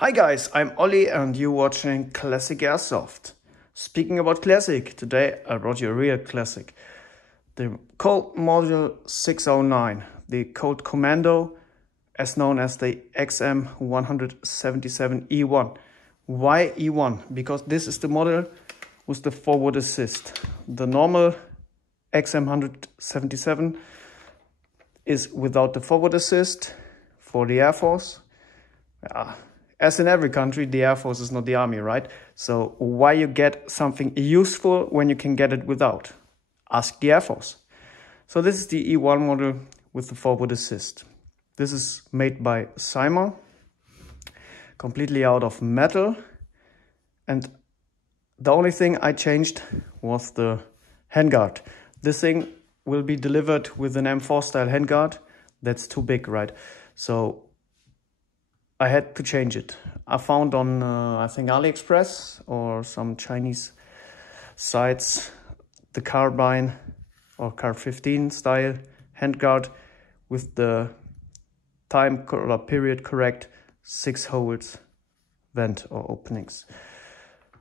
Hi guys, I'm Ollie and you're watching Classic Airsoft. Speaking about classic, today I brought you a real classic. The Colt Model 609, the Colt Commando, as known as the XM177E1. Why E1? Because this is the model with the forward assist. The normal XM177 is without the forward assist for the Air Force. As in every country, the Air Force is not the army, right? So why you get something useful when you can get it without? Ask the Air Force. So this is the E1 model with the forward assist. This is made by Cyma, completely out of metal. And the only thing I changed was the handguard. This thing will be delivered with an M4 style handguard. That's too big, right? So I had to change it. I found on, I think, AliExpress or some Chinese sites, the carbine or Car 15 style handguard with the time or period correct 6 holes vent or openings.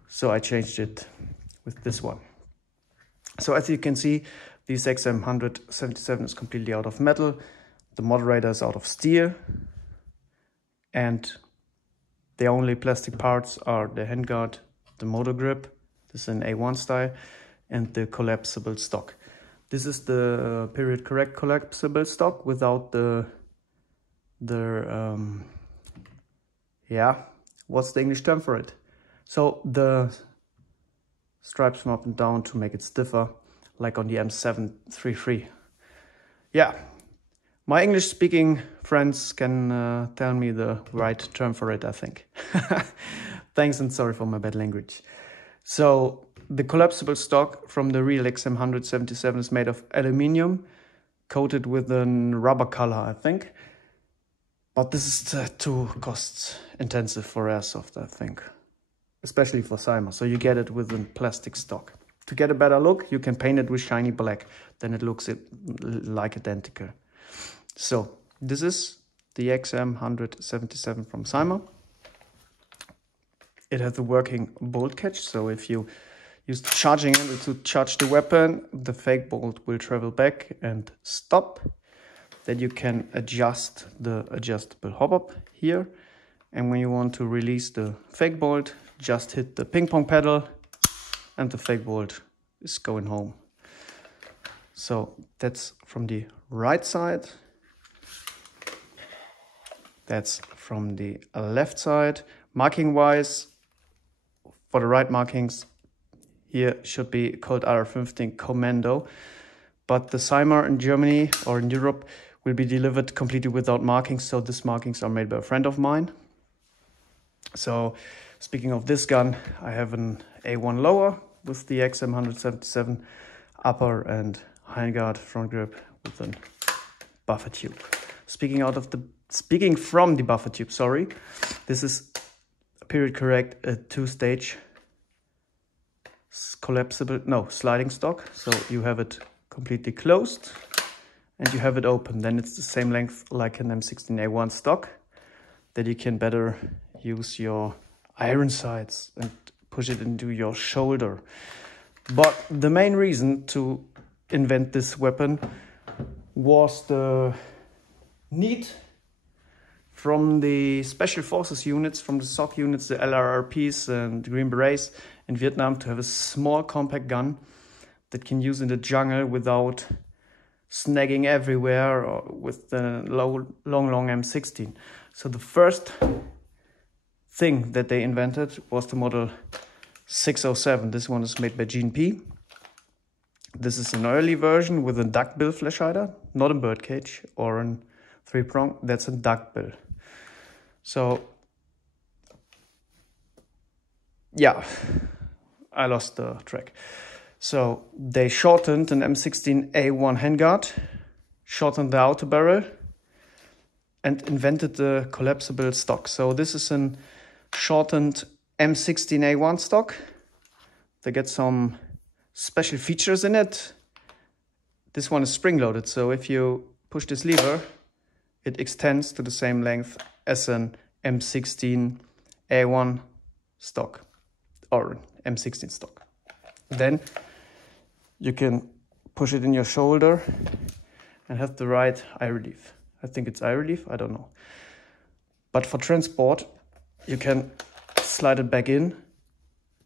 So I changed it with this one. So as you can see, this XM177 is completely out of metal. The moderator is out of steel. And the only plastic parts are the handguard, the motor grip, this is an A1 style, and the collapsible stock. This is the period correct collapsible stock without what's the English term for it? So the stripes from up and down to make it stiffer, like on the M709. Yeah. My English-speaking friends can tell me the right term for it, I think. Thanks and sorry for my bad language. So the collapsible stock from the real XM177 is made of aluminium, coated with a rubber color, I think. But this is too cost-intensive for Airsoft, I think. Especially for Cyma. So you get it with a plastic stock. To get a better look, you can paint it with shiny black. Then it looks like identical. So this is the XM177 from Cyma. It has a working bolt catch, so if you use the charging handle to charge the weapon, the fake bolt will travel back and stop. Then you can adjust the adjustable hop-up here. And when you want to release the fake bolt, just hit the ping pong pedal and the fake bolt is going home. So that's from the right side. That's from the left side. Marking wise, for the right markings, here should be Colt R15 Commando. But the Cyma in Germany or in Europe will be delivered completely without markings. So these markings are made by a friend of mine. So speaking of this gun, I have an A1 lower with the XM177 upper and handguard front grip with a buffer tube. Speaking from the buffer tube, sorry, this is a period correct two-stage sliding stock. So you have it completely closed and you have it open. Then it's the same length like an M609 stock, that you can better use your iron sights and push it into your shoulder. But the main reason to invent this weapon was the need from the Special Forces units, from the SOC units, the LRRPs and the Green Berets in Vietnam, to have a small compact gun that can use in the jungle without snagging everywhere or with the long M16. So the first thing that they invented was the model 607. This one is made by G&P. This is an early version with a duckbill flash hider, not a birdcage or a 3-prong. That's a duckbill. So, yeah, I lost the track. So they shortened an M16A1 handguard, shortened the outer barrel, and invented the collapsible stock. So this is a shortened M16A1 stock. They get some special features in it. This one is spring-loaded, so if you push this lever, it extends to the same length as an M16 A1 stock or M16 stock. Then you can push it in your shoulder and have the right eye relief. I think it's eye relief, I don't know. But for transport, you can slide it back in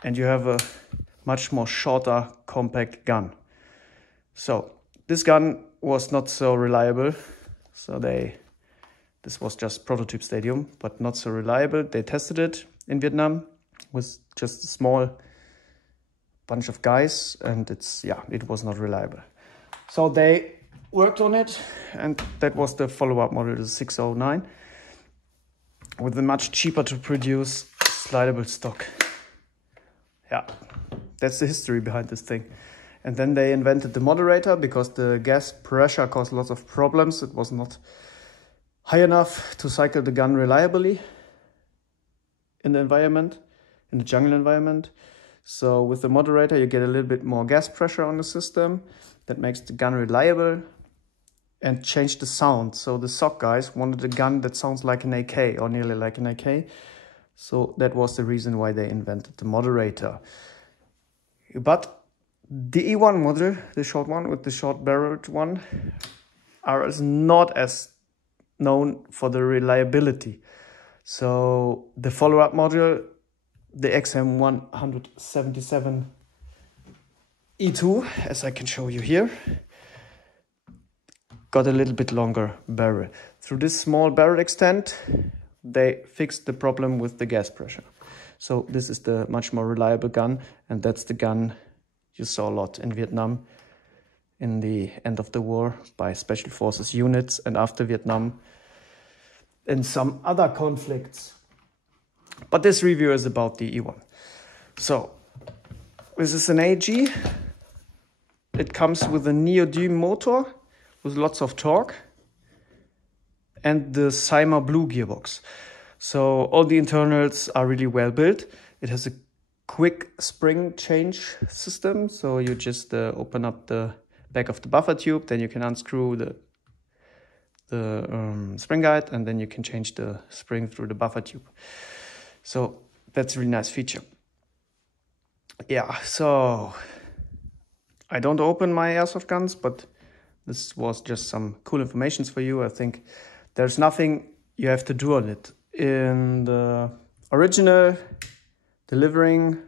and you have a much more shorter, compact gun. So this gun was not so reliable. So this was just prototype stadium, but not so reliable. They tested it in Vietnam with just a small bunch of guys, and it was not reliable. So they worked on it, and that was the follow-up model, the 609, with a much cheaper to produce slidable stock. Yeah, that's the history behind this thing. And then they invented the moderator because the gas pressure caused lots of problems. It was not high enough to cycle the gun reliably in the environment, in the jungle environment. So with the moderator, you get a little bit more gas pressure on the system. That makes the gun reliable and change the sound. So the SOC guys wanted a gun that sounds like an AK or nearly like an AK. So that was the reason why they invented the moderator. But the E1 model, the short one with the short barreled one, is not as known for the reliability. So the follow-up model, the XM177E2, as I can show you here, got a little bit longer barrel. Through this small barrel extent, they fixed the problem with the gas pressure. So this is the much more reliable gun, and that's the gun you saw a lot in Vietnam in the end of the war by special forces units, and after Vietnam in some other conflicts. But this review is about the E1. So this is an AG. It comes with a neodymium motor with lots of torque and the Cyma blue gearbox. So all the internals are really well built. It has a quick spring change system. So you just open up the back of the buffer tube, then you can unscrew the spring guide, and then you can change the spring through the buffer tube. So that's a really nice feature. Yeah, so I don't open my airsoft guns, but this was just some cool information for you. I think there's nothing you have to do on it. In the original delivering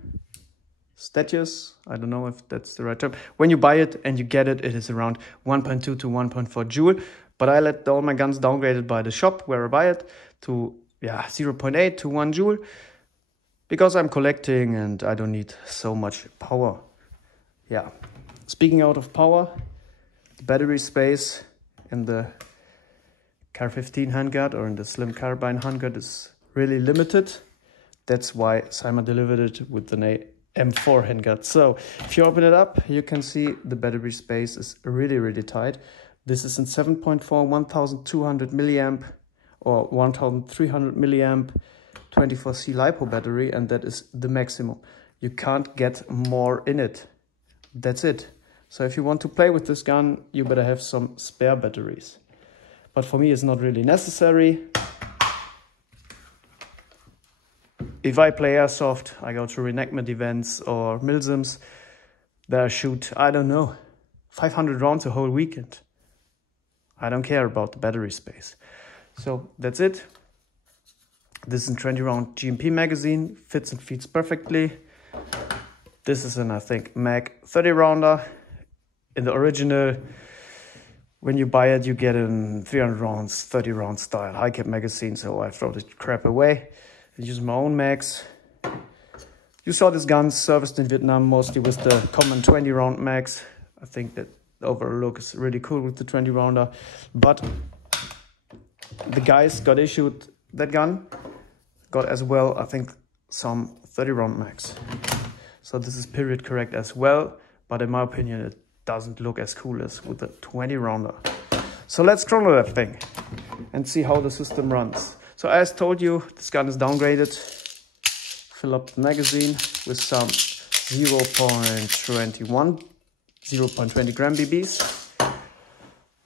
status, I don't know if that's the right term, when you buy it and you get it, it is around 1.2 to 1.4 joule. But I let all my guns downgraded by the shop where I buy it to 0.8 to 1 joule, because I'm collecting and I don't need so much power. Yeah, speaking out of power, the battery space in the Car 15 handguard or in the slim carbine handguard is really limited. That's why Cyma delivered it with the M4 handguard. So if you open it up, you can see the battery space is really, really tight. This is in 7.4, 1200 milliamp or 1300 milliamp 24C LiPo battery, and that is the maximum. You can't get more in it. That's it. So if you want to play with this gun, you better have some spare batteries. But for me, it's not really necessary. If I play airsoft, I go to reenactment events or milsims, there I shoot, I don't know, 500 rounds a whole weekend. I don't care about the battery space. So that's it. This is a 20 round GMP magazine, fits and feeds perfectly. This is an, I think, Mag 30 rounder. In the original, when you buy it, you get in 300 rounds, 30 round style high cap magazine. So I throw the crap away. I use my own mags. You saw these guns serviced in Vietnam mostly with the common 20 round mags. I think that the overall look is really cool with the 20 rounder. But the guys got issued that gun, got as well, I think, some 30 round mags. So this is period correct as well. But in my opinion, it doesn't look as cool as with the 20 rounder. So let's chrono that thing and see how the system runs. So as told you, this gun is downgraded. Fill up the magazine with some 0.20 gram BBs.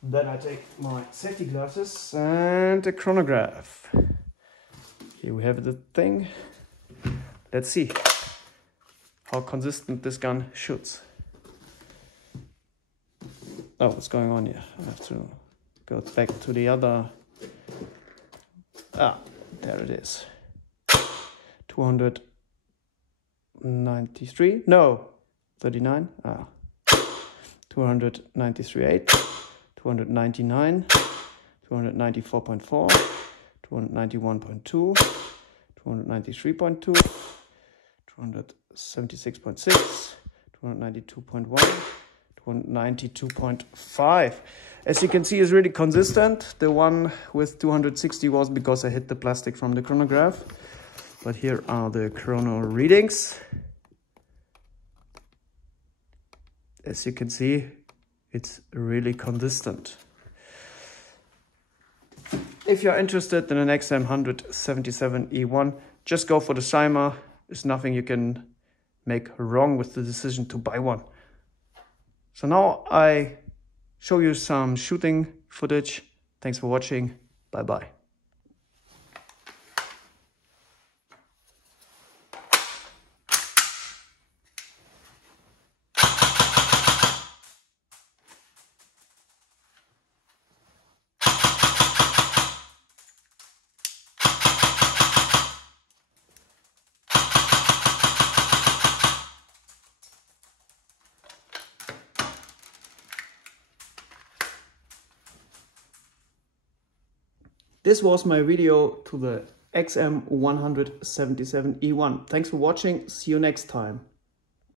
Then I take my safety glasses and a chronograph. Here we have the thing. let's see how consistent this gun shoots. Oh, what's going on here? I have to go back to the other. Ah, there it is. 293? No, 39. 293.8, 299, 294.4, 291.2, 293.2, 276.6, 292.1, 292.5. As you can see, is really consistent. The one with 260 was because I hit the plastic from the chronograph. But here are the chrono readings. As you can see, it's really consistent. If you're interested in an XM177E1, just go for the Cyma. There's nothing you can make wrong with the decision to buy one. So now I show you some shooting footage. Thanks for watching. Bye-bye. This was my video to the XM177E1. Thanks for watching. See you next time.